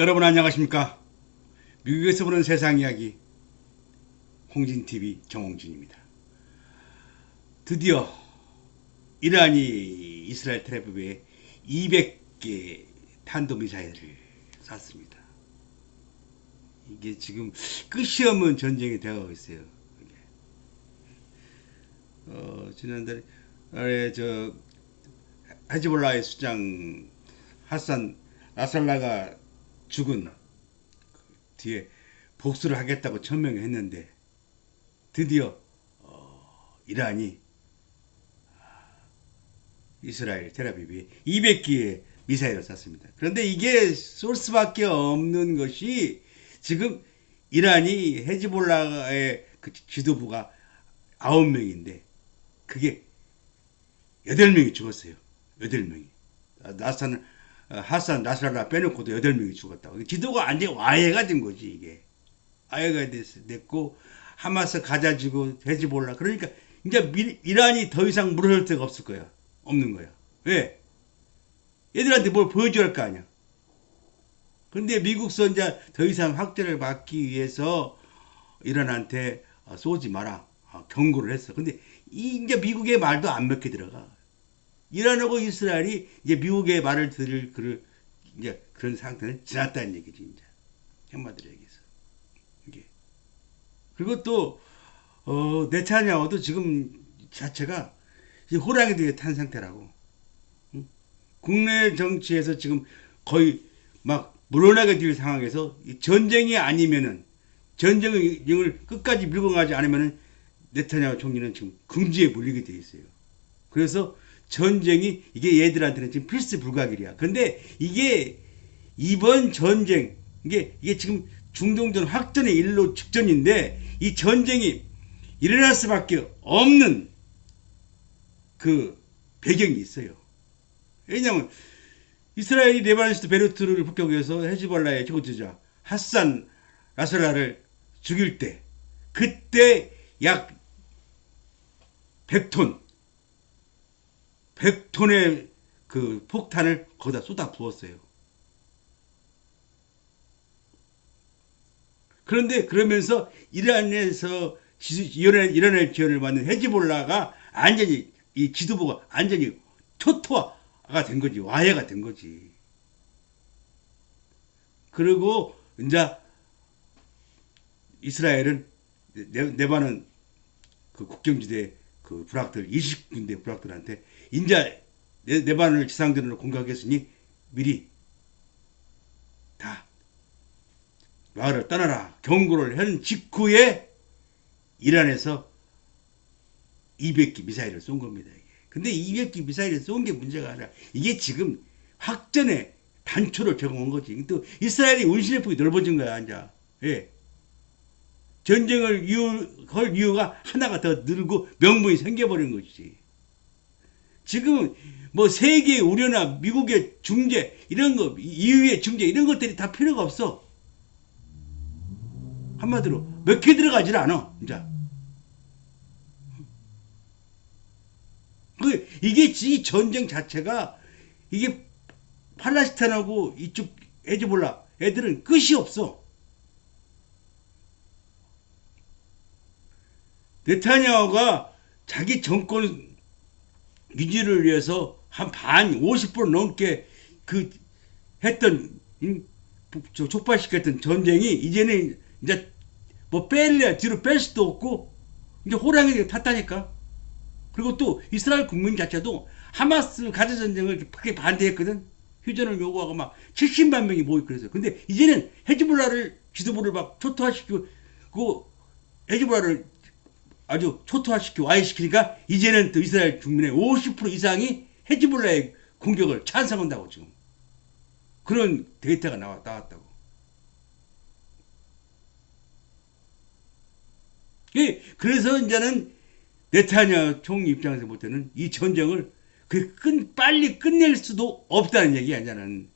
여러분 안녕하십니까? 미국에서 보는 세상 이야기 홍진TV 정홍진입니다. 드디어 이란이 이스라엘 텔아비브에 200개 탄도미사일을 쐈습니다. 이게 지금 끝이 없는 전쟁이 되어 있어요. 지난달에 헤즈볼라의 수장 하산 나살라가 죽은 뒤에 복수를 하겠다고 천명했는데 드디어 이란이 이스라엘 텔아비브에 200기의 미사일을 쐈습니다. 그런데 이게 쏠 수밖에 없는 것이 지금 이란이 헤즈볼라의 그 지도부가 9명인데 그게 8명이 죽었어요. 8명이. 하산 나스랄라 빼놓고도 8명이 죽었다고. 지도가 완전히 와해가 된 거지 이게. 와해가 됐고 하마스 가자지고 헤즈볼라. 그러니까 이제 이란이 더 이상 물어설 데가 없을 거야. 없는 거야. 왜? 얘들한테 뭘 보여줘야 할 거 아니야. 근데 미국서 이제 더 이상 확대를 막기 위해서 이란한테 쏘지 마라 경고를 했어. 근데 이제 미국의 말도 안 먹게 들어가. 이란하고 이스라엘이 이제 미국의 말을 들을 이제 그런 상태는 지났다는 얘기지 이제 한마디로 얘기해서 이게. 그리고 또 네타냐후도 지금 자체가 호랑이 뒤에 탄 상태라고. 응? 국내 정치에서 지금 거의 막 물러나게 될 상황에서 전쟁이 아니면은 전쟁을 끝까지 밀고 가지 않으면은 네타냐후 총리는 지금 궁지에 몰리게 돼 있어요. 그래서 전쟁이 이게 얘들한테는 지금 필수 불가결이야. 근데 이게 이번 전쟁 이게 지금 중동전 확전의 일로 직전인데 이 전쟁이 일어날 수밖에 없는 그 배경이 있어요. 왜냐하면 이스라엘이 레바논 수도 베이루트를 폭격해서 헤즈볼라의 저주자 하산 나스랄라를 죽일 때 그때 약 100톤 100톤의 그 폭탄을 거기다 쏟아 부었어요. 그런데 그러면서 이란에서 이란의 지원을 받는 헤즈볼라가 완전히 이 지도부가 완전히 초토화가 된 거지. 와해가 된 거지. 그리고 이제 이스라엘은 레바논 그 국경지대 그 불악들 20군데 불악들한테 이제 레바논을 지상전으로 공격했으니 미리 다 마을을 떠나라 경고를 한 직후에 이란에서 200기 미사일을 쏜 겁니다. 이게. 근데 200기 미사일을 쏜 게 문제가 아니라 이게 지금 확전의 단초를 제공한 거지. 또 이스라엘이 운신의 폭이 넓어진 거야. 이제. 예. 전쟁을 할 이유가 하나가 더 늘고 명분이 생겨버린 것이지. 지금 뭐 세계의 우려나 미국의 중재 이런 거 EU의 중재 이런 것들이 다 필요가 없어. 한마디로 몇 개 들어가질 않아. 이제. 이게 이 전쟁 자체가 이게 팔레스타인하고 이쪽 헤즈볼라 애들은 끝이 없어. 네타냐후가 자기 정권 유지를 위해서 한 반 50% 넘게 그 했던 촉발시켰던 전쟁이 이제는 이제 뭐 뺄래 뒤로 뺄 수도 없고 이제 호랑이가 탔다니까. 그리고 또 이스라엘 국민 자체도 하마스 가자 전쟁을 크게 반대했거든. 휴전을 요구하고 막 70만 명이 모이고 그랬어요. 근데 이제는 헤즈볼라를 지도부를 막 초토화시키고 그 헤즈볼라를 아주 초토화시키고 와해시키니까 이제는 또 이스라엘 국민의 50% 이상이 헤즈볼라의 공격을 찬성한다고 지금 그런 데이터가 나왔다고. 그래서 이제는 네타냐후 총리 입장에서 볼 때는 이 전쟁을 빨리 끝낼 수도 없다는 얘기야. 이제는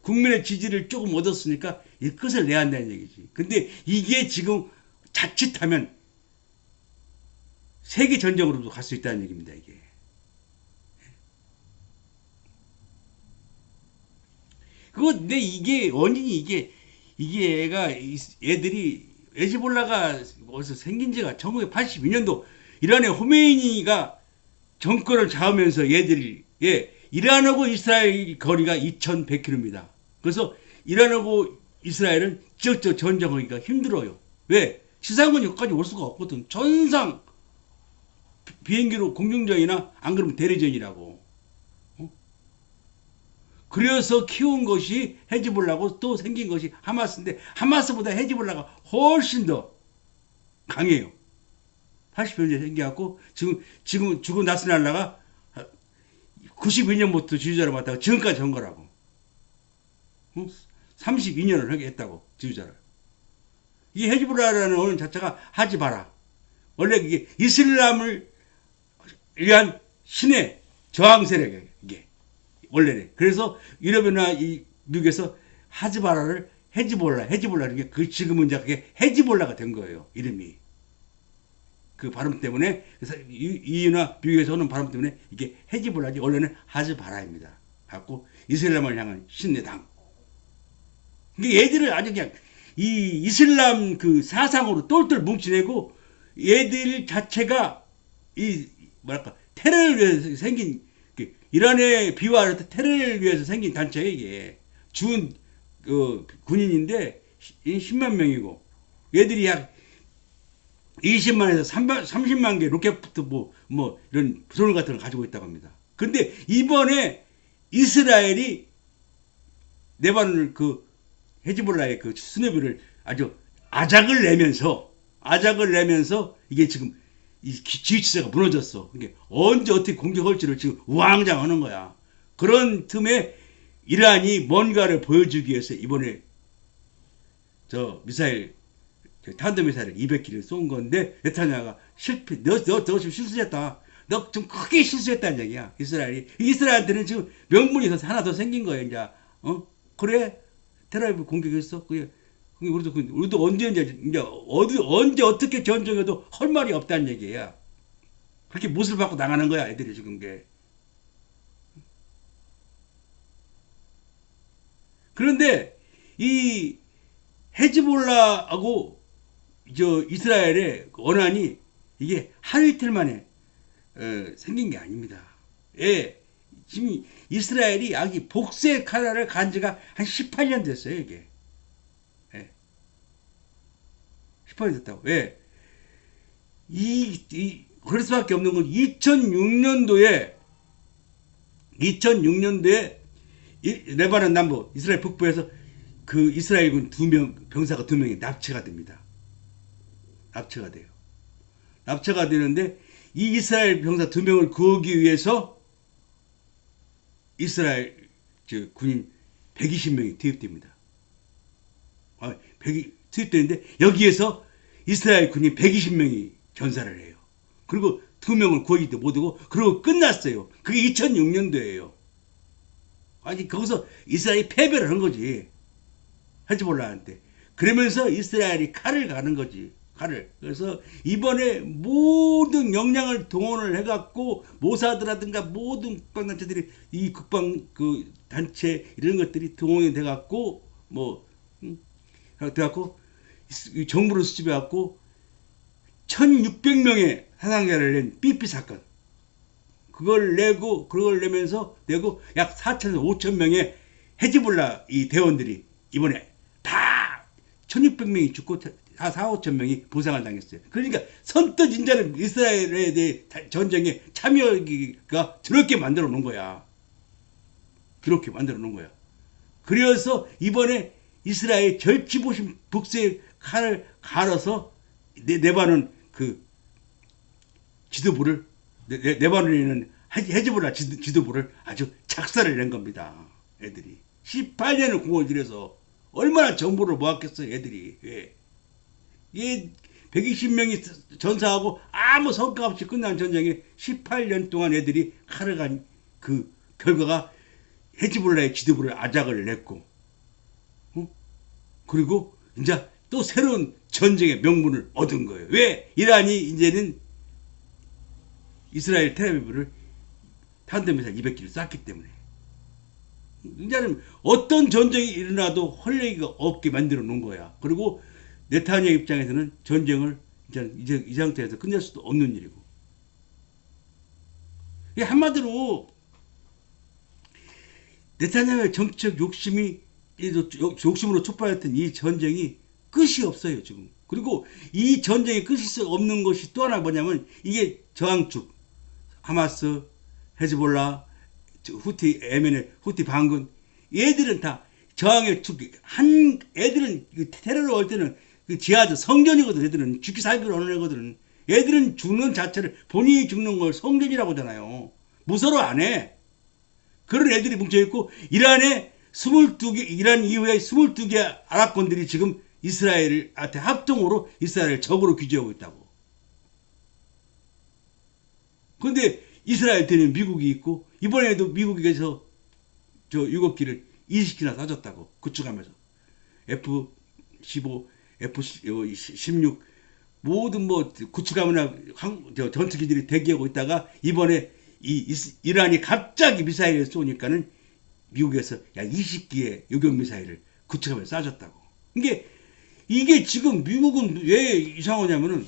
국민의 지지를 조금 얻었으니까 이 끝을 내야 한다는 얘기지. 근데 이게 지금 자칫하면 세계 전쟁으로도 갈 수 있다는 얘기입니다. 이게. 근데 이게 원인이 이게 애들이 에즈볼라가 어디서 생긴 지가 1982년도 이란의 호메이니가 정권을 잡으면서 얘들이 이란하고 이스라엘 거리가 2100km입니다. 그래서 이란하고 이스라엘은 지역적 전쟁하기가 힘들어요. 왜? 지상군 여기까지 올 수가 없거든. 전상 비행기로 공중전이나 안 그러면 대리전이라고. 그래서 키운 것이 헤즈볼라고 또 생긴 것이 하마스인데 하마스보다 헤즈볼라가 훨씬 더 강해요. 80년대 생겨갖고 지금 죽은 나스랄라가 92년부터 지휘자를 맡다가 지금까지 한 거라고. 32년을 했다고 지휘자를. 이 헤즈볼라라는 언어 자체가 하지 마라. 원래 이게 이슬람을 위한 신의 저항 세력이에요. 이게 원래는. 그래서 유럽이나 이 미국에서 하지바라를 헤즈볼라는 게 그 지금은 이제 그게 헤즈볼라가 된 거예요. 이름이. 그 발음 때문에 이유나 미국에서 오는 발음 때문에 이게 헤즈볼라지 원래는 하즈바라입니다. 갖고 이슬람을 향한 신의 당. 이게 얘들을 아주 그냥 이 이슬람 그 사상으로 똘똘 뭉치내고 얘들 자체가 이 뭐랄까 테러를 위해서 생긴 이란의 비화를 테러를 위해서 생긴 단체예요. 이게 죽은 군인인데 10만 명이고 얘들이 약 20만에서 30만 개 로켓부터 뭐 이런 부설 같은 걸 가지고 있다고 합니다. 근데 이번에 이스라엘이 레바논을 그 헤즈볼라의 그 수뇌부를 아주 아작을 내면서 이게 지금 이 지휘체제가 무너졌어. 이게 언제 어떻게 공격할지를 지금 우왕좌왕하는 거야. 그런 틈에 이란이 뭔가를 보여주기 위해서 이번에 저 미사일 탄도미사일을 200기를 쏜 건데 네타냐가 실패. 너 지금 실수했다. 너 좀 크게 실수했다는 얘기야. 이스라엘한테는 지금 명분이 하나 더 생긴 거야. 이제 그래 테라비브 공격했어. 그래 우리도 언제 어떻게 전쟁해도 할 말이 없다는 얘기야. 그렇게 못을 받고 나가는 거야. 애들이 지금 게. 그런데 이 헤즈볼라하고 저 이스라엘의 원한이 이게 하루 이틀 만에 생긴 게 아닙니다. 지금 이스라엘이 아기 복수의 칼날을 간 지가 한 18년 됐어요. 이게 18년 됐다고. 왜? 그럴 수밖에 없는 건 2006년도에 레바논 남부 이스라엘 북부에서 그 이스라엘군 병사가 2명이 납치가 됩니다. 납치가 돼요. 납치가 되는데 이 이스라엘 병사 2명을 구하기 위해서 이스라엘 군인 120명이 투입됩니다. 투입되는데 여기에서 이스라엘 군인 120명이 전사를 해요. 그리고 2명을 구하기도 못하고 그리고 끝났어요. 그게 2006년도예요. 아니 거기서 이스라엘이 패배를 한 거지. 헤즈볼라한테. 그러면서 이스라엘이 칼을 가는 거지. 칼을. 그래서 이번에 모든 역량을 동원을 해갖고 모사드라든가 모든 국방단체들이 이 국방 그 단체 이런 것들이 동원이 돼갖고 돼갖고 정부를 수집해갖고 1600명의 사상자를 낸 삐삐 사건. 그걸 내면서 약 4천에서 5천 명의 헤즈볼라 이 대원들이 이번에 다 1600명이 죽고 4, 5천 명이 부상을 당했어요. 그러니까 선뜻 인자는 이스라엘에 대해 전쟁에 참여하기가 더럽게 만들어 놓은 거야. 그렇게 만들어 놓은 거야. 그래서 이번에 이스라엘 절치부심 북서의 칼을 갈아서 레바논 그 지도부를 레바논에 있는 헤즈볼라 지도부를 아주 작살을 낸 겁니다. 애들이 18년을 공을 들여서 얼마나 정보를 모았겠어요. 애들이. 이 120명이 전사하고 아무 성과 없이 끝난 전쟁에 18년 동안 애들이 칼을 간 그 결과가 헤즈볼라의 지도부를 아작을 냈고, 그리고 이제 또 새로운 전쟁의 명분을 얻은 거예요. 왜? 이란이 이제는 이스라엘 텔아비브를 탄도미사일 200기를 쐈기 때문에. 이제는 어떤 전쟁이 일어나도 헐레기가 없게 만들어 놓은 거야. 그리고 네타냐후 입장에서는 전쟁을 이제 이 상태에서 끝낼 수도 없는 일이고. 한마디로 네타냐후의 정치적 욕심으로 촉발했던 이 전쟁이 끝이 없어요 지금. 그리고 이 전쟁이 끝이 없는 것이 또 하나 뭐냐면 이게 저항축 하마스, 헤즈볼라, 후티 예멘의 후티 반군 얘들은 다 저항의 축. 한 애들은 테러를 할 때는 그 지하드 성전이거든. 애들은 죽기 살기로 하는 애거든. 애들은 죽는 자체를 본인이 죽는 걸 성전이라고 하잖아요. 무서워 안 해. 그런 애들이 뭉쳐있고 이란에 22개 이란 이후에 22개 아랍권들이 지금 이스라엘한테 합동으로 이스라엘을 적으로 규제하고 있다고. 그런데 이스라엘 때는 미국이 있고 이번에도 미국에서 저 7기를 20기나 쏴줬다고 구축하면서 F-15, F-16 모든 뭐 구축하거나 전투기들이 대기하고 있다가 이번에 이란이 갑자기 미사일을 쏘니까는 미국에서 야 20기의 요격 미사일을 구축하면서 쏴줬다고. 이게 지금 미국은 왜 이상하냐면은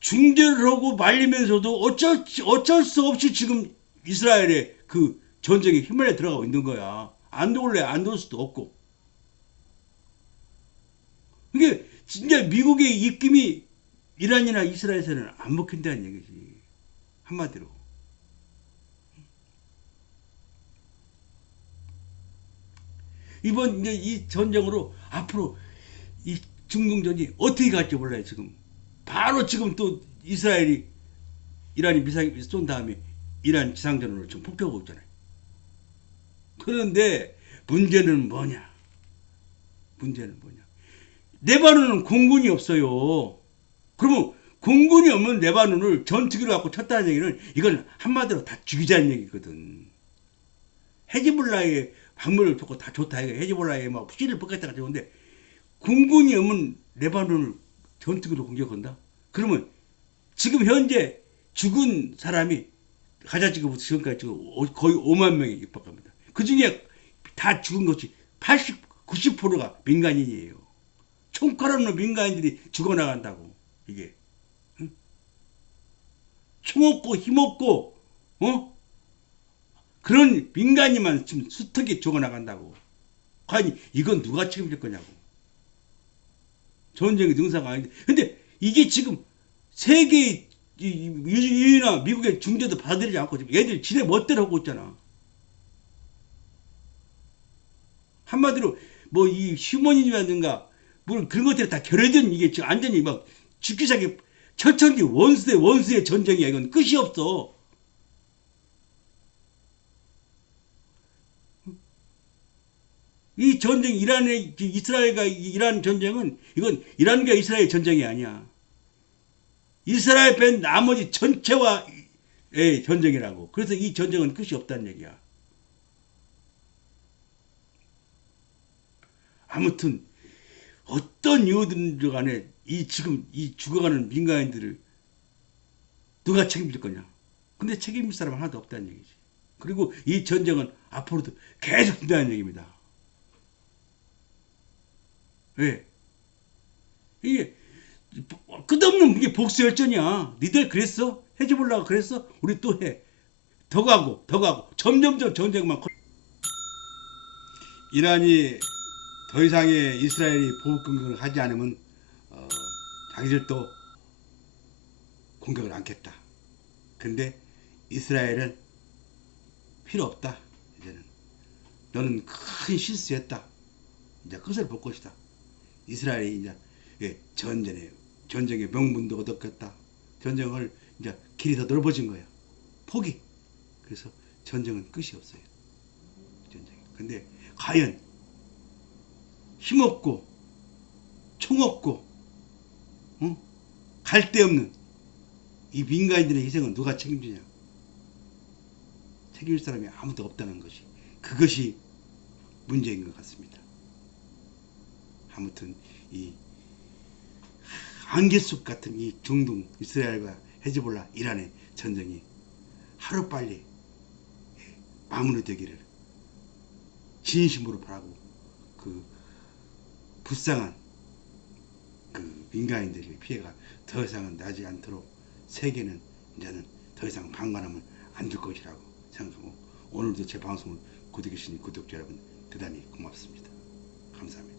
중재를 하고 말리면서도 어쩔 수 없이 지금 이스라엘의 그 전쟁에 힘을 들어가고 있는 거야. 안 도울래 안 도울 수도 없고. 이게 진짜 미국의 입김이 이란이나 이스라엘에서는 안 먹힌다는 얘기지. 한마디로. 이번 이제 이 전쟁으로 앞으로 이 중동전이 어떻게 갈지 몰라요 지금. 바로 지금 또 이란이 미사일 쏜 다음에 이란 지상전으로 지금 폭격하고 있잖아요. 그런데 문제는 뭐냐? 레바논은 공군이 없어요. 그러면 공군이 없는 레바논을 전투기로 갖고 쳤다는 얘기는 이건 한마디로 다 죽이자는 얘기거든. 헤즈볼라의 방문을 듣고 다 좋다. 헤즈볼라의 막 씨를 뻗겠다가 좋은데 공군이 없는 레바논을 전투기로 공격한다? 그러면 지금 현재 죽은 사람이 가자지구부터 지금까지 거의 5만 명에 육박합니다. 그 중에 다 죽은 것이 80, 90%가 민간인이에요. 총칼 없는 민간인들이 죽어나간다고. 이게 응? 총 없고 힘 없고 그런 민간인만 지금 수특이 죽어나간다고. 과연 이건 누가 책임질 거냐고. 전쟁의 능사가 아닌데. 근데 이게 지금 세계의 유유나 미국의 중재도 받아들이지 않고 지금 얘들 지네 멋대로 하고 있잖아. 한마디로 뭐 이 휴머니즘이라든가 뭐 그런 것들이 다 결여된 이게 지금 완전히 막 죽기 시작해. 철천지 원수 대 원수의 전쟁이야. 이건 끝이 없어. 이 전쟁 이란의 이스라엘과 이란 전쟁은 이건 이란과 이스라엘 전쟁이 아니야. 이스라엘 뺀 나머지 전체와의 전쟁이라고. 그래서 이 전쟁은 끝이 없다는 얘기야. 아무튼 어떤 이유든 간에 지금 이 죽어가는 민간인들을 누가 책임질 거냐. 근데 책임질 사람은 하나도 없다는 얘기지. 그리고 이 전쟁은 앞으로도 계속 된다는 얘기입니다. 왜? 이게 끝없는 이게 복수열전이야. 니들 그랬어? 해줘보려고 그랬어? 우리 또 해. 더 가고 점점점 전쟁만 이란이 더 이상의 이스라엘이 보복 공격을 하지 않으면 자기들도 공격을 않겠다. 근데 이스라엘은 필요 없다. 이제는 너는 큰 실수했다. 이제 끝을 볼 것이다. 이스라엘이 이제 전쟁의 명분도 얻었겠다. 전쟁을 이제 길이 더 넓어진 거야. 포기. 그래서 전쟁은 끝이 없어요. 전쟁. 근데 과연 힘없고 총없고 갈데 없는 이 민간인들의 희생은 누가 책임지냐? 책임질 사람이 아무도 없다는 것이 그것이 문제인 것 같습니다. 아무튼 이 안개숲 같은 이 중동 이스라엘과 헤즈볼라 이란의 전쟁이 하루빨리 마무리되기를 진심으로 바라고 그 불쌍한 그 민간인들의 피해가 더 이상은 나지 않도록 세계는 이제는 더 이상 방관하면 안 될 것이라고 생각하고 오늘도 제 방송을 구독해 주신 구독자 여러분 대단히 고맙습니다. 감사합니다.